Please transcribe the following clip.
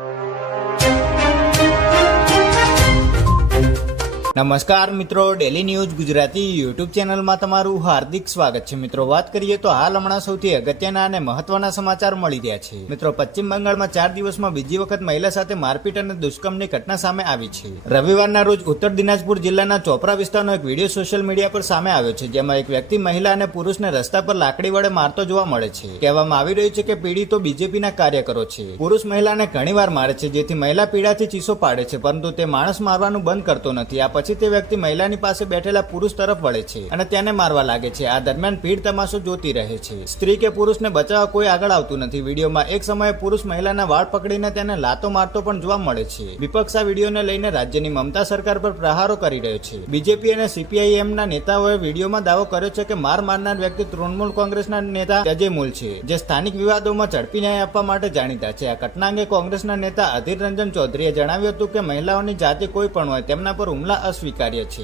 you. નમસ્કાર મિત્રો daily news Gujarati YouTube ચેનલમાં તમારું હાર્દિક સ્વાગત છે. મિત્રો, વાત કરીએ તો હાલ હમણાં સૌથી અગત્યના અને મહત્વના સમાચાર મળી રહ્યા છે. મિત્રો, પશ્ચિમ બંગાળમાં ચાર દિવસમાં બીજી વખત મહિલા સાથે મારપીટ અને દુષ્કર્મની ઘટના સામે આવી છે. રવિવારના રોજ ઉત્તર દિનાજપુર જિલ્લાના ચોપરા વિસ્તારનો એક વીડિયો સોશિયલ મીડિયા પર સામે આવ્યો છે, જેમાં એક વ્યક્તિ મહિલા અને પુરુષને રસ્તા પર લાકડી વડે મારતો જોવા મળે છે. કહેવામાં આવી રહ્યું છે કે પીડિતો બીજેપીના કાર્યકરો છે. પુરુષ મહિલાને ઘણીવાર મારે છે, જેથી મહિલા પીડાથી ચીસો પાડે છે, પરંતુ તે માણસ મારવાનું બંધ કરતો નથી. આ પછી તે વ્યક્તિ મહિલાની પાસે બેઠેલા પુરુષ તરફ વળે છે અને તેને મારવા લાગે છે. આ દરમિયાન ભીડ તમાશો જોતી રહે છે. સ્ત્રી કે પુરુષને બચાવવા કોઈ આગળ આવતું નથી. વિડીયોમાં એક સમયે પુરુષ મહિલાના વાળ પકડીને તેને લાતો મારતો પણ જોવા મળે છે. વિપક્ષ આ વિડીયોને લઈને રાજ્યની મમતા સરકાર પર પ્રહારો કરી રહ્યો છે. બીજેપી અને સીપીઆઈએમ ના નેતાઓએ વિડીયોમાં દાવો કર્યો છે કે માર મારનાર વ્યક્તિ તૃણમૂલ કોંગ્રેસના નેતા અજય મૂલ છે. જે સ્થાનિક વિવાદોમાં ઝડપી ન્યાય આપવા માટે જાણીતા છે. આ ઘટના અંગે કોંગ્રેસના નેતા અધીર રંજન ચૌધરીએ જણાવ્યું હતું કે મહિલાઓની જાતિ કોઈ પણ હોય તેમના પર હુમલા અસ્વીકાર્ય છે.